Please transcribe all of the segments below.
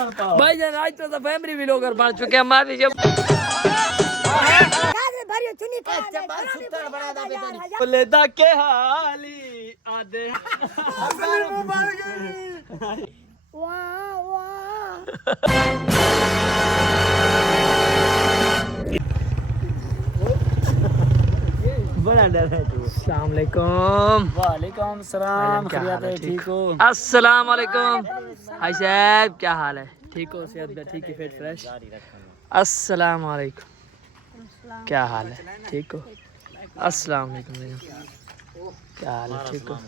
भाईजान आज तो फैमिली व्लॉगर बन चुके हैं हमारी जब लेदा के हाली आदे बड़ा डर है तू। अस्सलाम वालेकुम। वालेकुम सलाम। खैरियत है? ठीक हो? अस्सलाम वालेकुम। हाय साहब क्या हाल है? ठीक हो? सेहत में ठीक है? Fit fresh? अस्सलाम वालेकुम। क्या हाल है? ठीक हो? अस्सलाम वालेकुम। क्या हाल है? ठीक हो?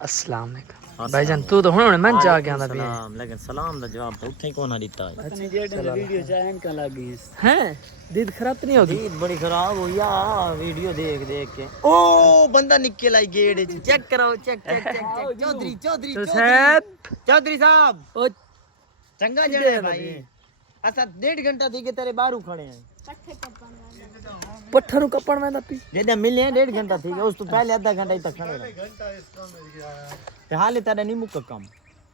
अस्सलाम वालेकुम। भाईजान तू तो हुणे मन जा के आंदा पिया लेकिन सलाम दा जवाब तो उठे कोना दिता है। इतनी जेड वीडियो चाहन का लगी हैं दीद खराब तो नहीं होगी? दीद बड़ी खराब हुई यार वीडियो देख देख के। ओ बंदा निकल आई गेट चेक करो check check check Chaudhary Chaudhary Chaudhary साहब ओ चंगा जड़े भाई अच्छा 1.5 घंटा थी के तेरे बाहर खड़े हैं पत्थरों कपड़ में पी जेदा मिले 1.5 घंटा थी उस तो पहले आधा घंटा ही तक खड़े रहे ते हाल तेरा नहीं मुक काम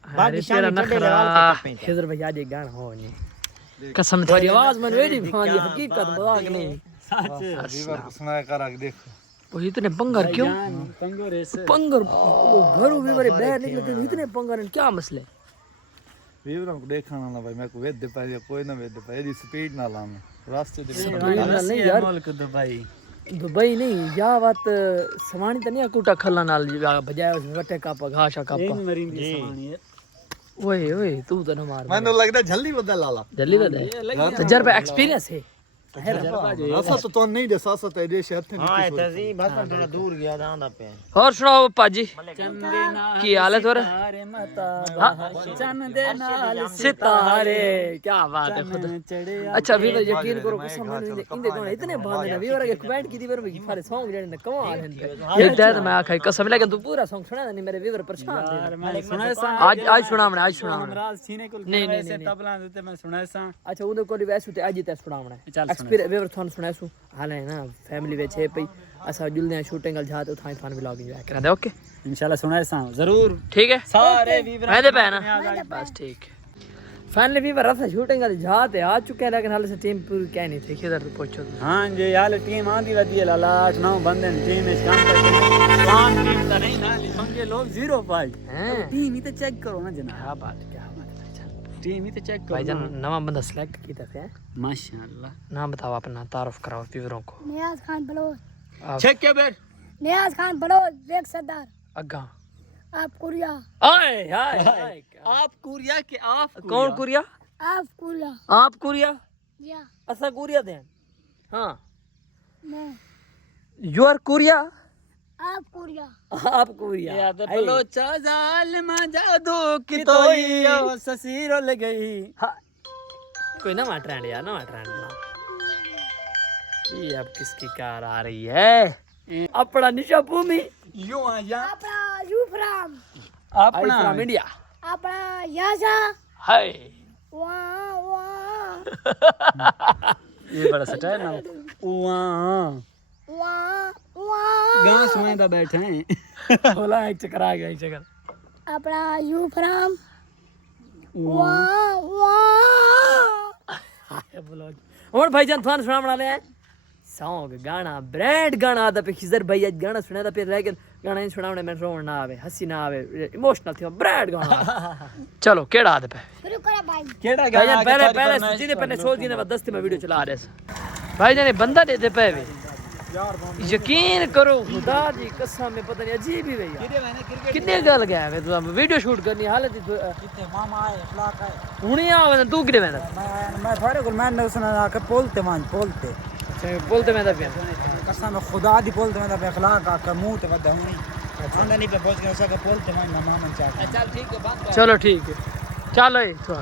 बाकी शाम चढ़े लगा खिजर भैया जी गाना हो नहीं कसम थोड़ी आवाज मन वेरी भाई हकीकत मजाक नहीं सच वीवर सुनाया कर देखो वो इतने पंगर क्यों? पंगर ऐसे पंगर घरों वीवर बाहर निकले तो इतने पंगर क्या मसले? वीवरों को देखना ना भाई मैं को वेद पाए कोई ना वेद पाए दी स्पीड ना लाने रास्ते दे नहीं यार मुल्क दुबई दुबई नहीं या बात सवानी तो नहीं कुटा खल्ला नाल बजाय वटे का घाशा का मरीन की सवानी है ओए ओए तू तो न मार मैंने लगता जल्दी बदल लाला जल्दी बदल तजर्बा एक्सपीरियंस है ऐसा तो नहीं दे सासा ते दे शहर थे हां तजी बस थोड़ा दूर गया आंदा पे और सुनाओ पाजी की हालत हो रहा चंदे नाल सितारे क्या बात है खुदा अच्छा वीवर यकीन करो कसम इंदे गाने इतने बांधे ना वीवर के कमेंट की दीवर में सारे सॉन्ग जेने कमाल है ये दर्द मैं आखा कसम लेकिन तू पूरा सॉन्ग सुना नहीं मेरे वीवर परेशान यार मैं सुना आज सुना मैंने आज सुना राज सीने को नहीं ऐसे तबला देते मैं सुना सा अच्छा उन को वैसे ते आज ते सुना मैंने एक्सपीरियंस वीवर थोन सुनासू हाल है ना फैमिली वे छे पई असा जुलने शूटिंग गल जाते उठाई फान व्लॉगिंग करा दे ओके इंशाल्लाह सुना सा जरूर ठीक है सारे वीवर मैं दे पैना बस ठीक है फाइनली वीवर रहा शूटिंग गल जाते आ चुके हैं लेकिन हाल से टीम पूरी क्या नहीं थी किधर पूछो हां जी यार टीम आंदी वदी है लाला 8-9 बंदे टीम में काम करते प्लान टीम का नहीं ना समझे लोग 0 पाई हैं टीम ही तो चेक करो ना जना क्या बात है टीम ही तो चेक करो भाईजान नवा बंदा सिलेक्ट किया है माशाल्लाह नाम बताओ अपना तारुफ कराओ व्यूअरों को नियाज खान बलोच चेक के बैठ नियाज खान बलोच बेग सरदार अग्गा आप कुरिया आए हाय आप कुरिया के आप कौन कुरिया आप कुरिया आप कुरिया या असा कुरिया दे हां मैं यू आर कुरिया आप कुरिया आप कुरिया याद बलोचा जालिमा जादू की तोई ससीरो ले गई कोई ना ट्रेंड यार ना ट्रेंड बना ये अब किसकी कार आ रही है अपना निशा भूमि यो आ जा अपना यूफ्राम अपना फ्रॉम इंडिया अपना याजा हाय वाह वाह ये बड़ा सटा है ना वाह वाह वाह गांस में दा बैठे हैं बोला एक चक्कर आ गया एक चक्कर अपना यूफ्राम वाह वाह बोलो और भाईजान थान सुना बना ले सॉन्ग गाना ब्रांड गाना दा पे खिजर भाई आज गाना सुना था फिर लेकिन गाना नहीं सुनावने में रोन ना आवे हंसी ना आवे इमोशनल थी ब्रांड गाना चलो केड़ा आदे पे शुरू करो भाई केड़ा भाईजान गाना पहले पहले सीधे पन्ने सोच दी ने दस्ते में वीडियो चला रहे भाईजान ये बंदा देते पे वे यकीन करो खुदा दी कसम में पता नहीं अजीब ही भैया कितने गल गया वे तू वीडियो शूट करनी हालत कितने मामा आए फ्लाक आए हुनी आवे तू किदे में मैं थोड़े को मैं सुना के बोलते मान बोलते बोलते मैं पिया कसम खुदा दी बोलते मैं पे अखलाक का मुंह ते वदा हुई अंदर नहीं पे पहुंच के सका बोलते मान मामा चाह चल ठीक है बात चलो ठीक है चलो तो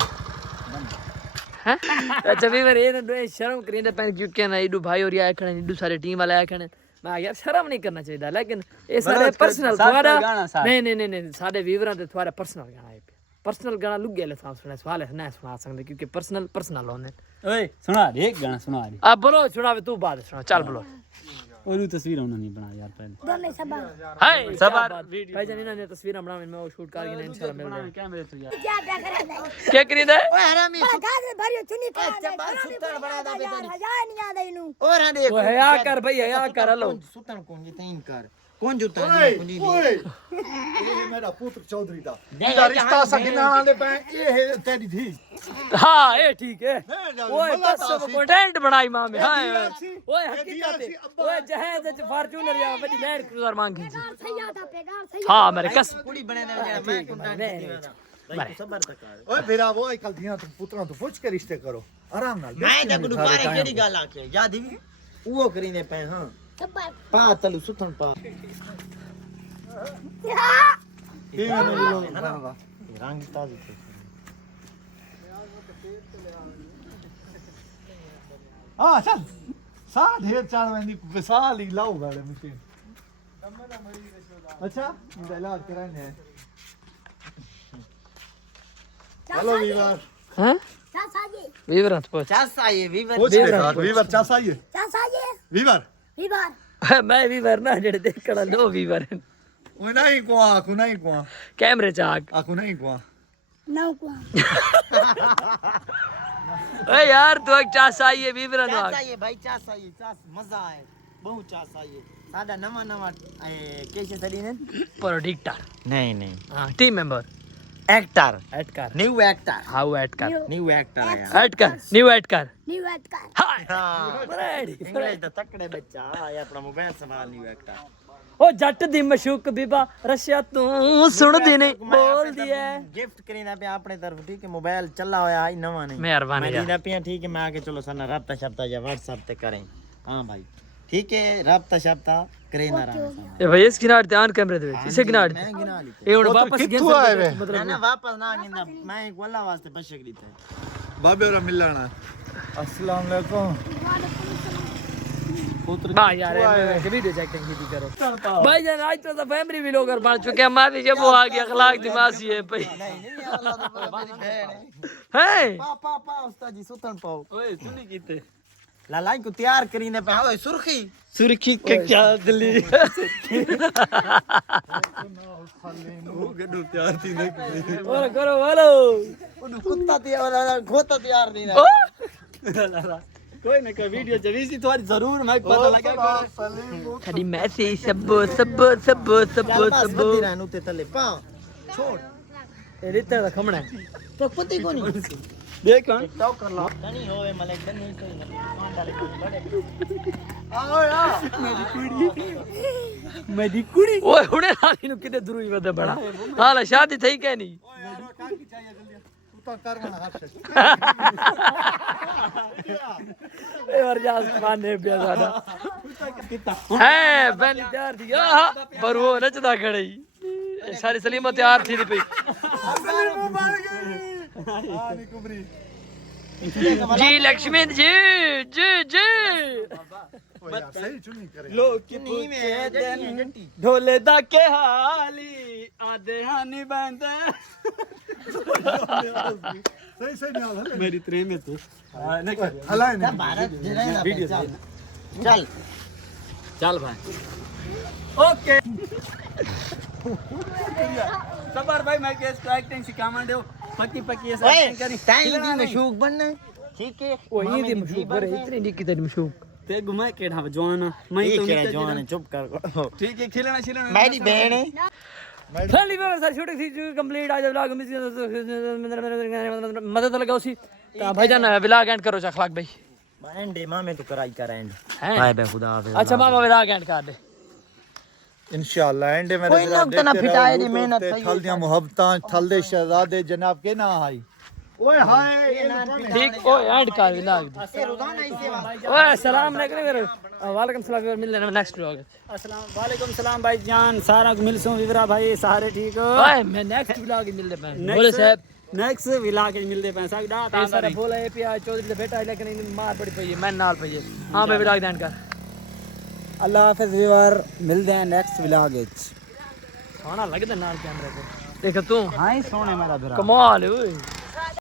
अच्छा भी मेरे ये शर्म करिए पैन क्योंकि ना इडू भाई और आए खड़े इडू सारे टीम वाले आए खड़े मैं यार शर्म नहीं करना चाहिए लेकिन ये सारे पर्सनल तुम्हारा नहीं नहीं नहीं सारे व्यूअरां ते तुम्हारा पर्सनल गाना है पर्सनल गाना लुक गया था सुना सवाल है ना सुना सकते क्योंकि पर्सनल होने ओए सुना रे एक गाना सुना रे अब बोलो सुनावे तू बात सुना चल बोलो ਉਹਨੂੰ ਤਸਵੀਰ ਉਹਨਾਂ ਨਹੀਂ ਬਣਾ ਯਾਰ ਪਹਿਲੇ दोनों सब हाय सबर। भाईजान इन्होंने तस्वीर बना मैं वो शूट करके इंशाल्लाह मिल जाए ਕੈਮਰੇ ਤੋਂ ਯਾਰ क्या क्या करे क्या करीदा है ओए हरामी पर गाज भरियो चुनी का चप्पल सुतन बना दा बेटा हजार नहीं आ इनु और हां देख वो हया कर भाई हया कर लो सुतन कौन जी तैन कर कौन जुता नहीं कौन जी ਇਹ ਮੇਰਾ ਪੁੱਤਰ ਚੌਧਰੀ ਦਾ ਇਹਦਾ ਰਿਸ਼ਤਾ ਸਗਨਾਂ ਵਾਲੇ ਪੈ ਇਹ ਤੇਰੀ ਥੀ हाँ ये ठीक है ओए कसम कंटेंट बनाई मामे हाय ओए हकीकत है ओए जहाज च फॉर्च्यूनर या बड़ी लैंड क्रूजर मांगी जी सही आता पेगार सही हां मेरे कस कुड़ी बने दे मैं कंटेंट भाई सबर तक कर ਓਏ ਮੇਰਾ ਉਹ ਕੱਲ ਦੀਆਂ ਤੂੰ ਪੁੱਤਰਾਂ ਤੋਂ ਪੁੱਛ ਕੇ ਰਿਸ਼ਤੇ ਕਰੋ ਆਰਾਮ ਨਾਲ मैं ते गुडू पारे केड़ी गल आके याद ही वो करीने पे हां सब पा तलु सुतन पा रंग ताजी ਹਾਂ ਚੱਲ ਸਾਹ ਢੇਰ ਚਾਲ ਵੰਦੀ ਵਿਸਾਲ ਹੀ ਲਾਉ ਗਾੜੇ ਮਸ਼ੀਨ ਅੱਛਾ ਇਹਦਾ ਇਲਾਜ ਕਰਾਣੇ ਹੈ हेलो वीवर हैं चाचा जी विवरण पूछ चासा ये वीवर पूछ ले वीवर चासा ये चाचा जी वीवर विवार मैं विवर ना जेड़े देखड़ा लो विवर ओए नहीं को आखू नहीं को कैमरे चाक आखू नहीं को नौ को ओए यार तू एक चास आई है विवरण चासा ये भाई चासा ये चास मजा आए बहुत चासा ये साडा नवा नवा कैसे सड़ी ने प्रोडिक्टर नहीं नहीं हां टीम मेंबर एक्टर ऐड कर न्यू एक्टर हाउ ऐड कर न्यू एक्टर है ऐड कर न्यू ऐड कर न्यू एड का हाय हां रेडी इंग्लिश तो तकड़े बच्चा आया अपना मोबाइल संभाल न्यू एक्टर ओ जट दी मशूक बीबा रशिया तू सुन दी नहीं बोल दिया गिफ्ट करीना पे अपने तरफ ठीक है मोबाइल चला होया आई नवा नहीं मेहरबानी मैं यार दीदा पे ठीक है मैं आके चलो सना राब्ता शब्ता या व्हाट्सएप पे करें हां भाई ठीक है राब्ता शब्ता करें ना ए भाई इस किनारे ध्यान कैमरे दे इसे किनारे मैं गिना ली ए हुन वापस कित्थू आए वे ना ना वापस ना गिंदा मैं एक वल्ला वास्ते पशक दी थे बाबे और मिलना अस्सलाम वालेकुम पुत्र बा यार मैं वीडियो चेकिंग की करो भाई जान आज तो फैमिली व्लॉगर बन चुके हैं माफी जब वो आ गया अखलाक दिमासी है भाई नहीं अल्लाह तो मेरी बहन है हैं पा उस्ताद जी सुतन पाओ ओए सुनी कीते लालाई को तैयार करीने पे हां सुर्खी सुर्खी के क्या दिल्ली वो गड्ढू तैयार थी नहीं और करो बोलो कुत्ता तैयार खोता तैयार नहीं ना ਕੋਈ ਨਾ ਕੋਈ ਵੀਡੀਓ ਜਵੀ ਸੀ ਤੁਹਾਡੀ ਜ਼ਰੂਰ ਮੈਂ ਪਤਾ ਲੱਗਾ खड़ी मैसी सब सब सब सब सब बदी रहनु ते तले पा छोड़ ए रिता दा खमना तो पति को नहीं ਦੇਖ ਹਾਂ तो कर लो नहीं होवे मले नहीं कोई कान डाले बड़े आओ यार ਮੇਰੀ ਕੁੜੀ ओए हुने नाली नु किते दुरुई वदे बड़ा हाल शादी थई के नहीं का की चाहिए जल्दी तू तो करवाना हाथ से ए और जास माने पे साडा है पहली तैयार थी आहा पर वो नचदा खड़ी सारी सलीमा तैयार थी पई आनी कुबरी जी लक्ष्मी जी जी जी ओ यार सही चुनी करे ਲੋਕ नहीं में जट्टी ਢੋਲੇ ਦਾ ਕੇ ਹਾਲੀ ਆਦੇ ਹਾਨੀ ਬੰਦੇ सही सही नहीं आला ਮੇਰੀ ਤਰੇ ਮੇ ਤੂੰ ਨਹੀਂ ਕਰ हलाए नहीं भारत जरा वीडियो चल ਚੱਲ ਭਾਈ ਓਕੇ सबर भाई मैं केस को एक्टिंग सिखावन दो पक्की पक्की ऐसा ओए एक्टिंग करी टाइम दी मशूक बनना ठीक है ओ ये दी मशूक करे इतनी निकी तेरी मशूक ते घुमाए केड़ा जवान मैं ठीक तो है नहीं जवान चुप कर ठीक है खिलना छिलना मेरी बहन है पहली बार सर शूटिंग थी कंप्लीट आज व्लॉग में मदद लगा उसी तो भाईजान व्लॉग एंड करो अखलाक भाई एंड मां में तो कराई कर एंड हैं बाय बाय खुदा हाफिज अच्छा मामा व्लॉग एंड कर दे इंशाल्लाह एंड मेरे कोई ना उतना फिटाए दी मेहनत सही थल दियां मोहब्बतां थल दे शहजादे जनाब के ना आई ओए हाय ठीक ओ एंड कर व्लॉग ये रोजाना ही सेवा ओए सलाम नहीं करे वालेकुम सलाम मिल लेना नेक्स्ट व्लॉग अस्सलाम वालेकुम सलाम भाई जान सारा को मिलसो विवरा भाई सारे ठीक हो ओए मैं नेक्स्ट व्लॉग मिल ले मैं बोले साहब नेक्स्ट विला के मिलते पैसा डा ये सारा बोला ए पी चौधरी का बेटा है लेकिन मार पड़ी पई है मैं नाल पई है हां भाई व्लॉग एंड कर अल्लाह हाफिज विवर मिलते हैं नेक्स्ट व्लॉग विच सोना लगदा नाल कैमरे पे देख तू हां सोने मेरा कमाल है ओए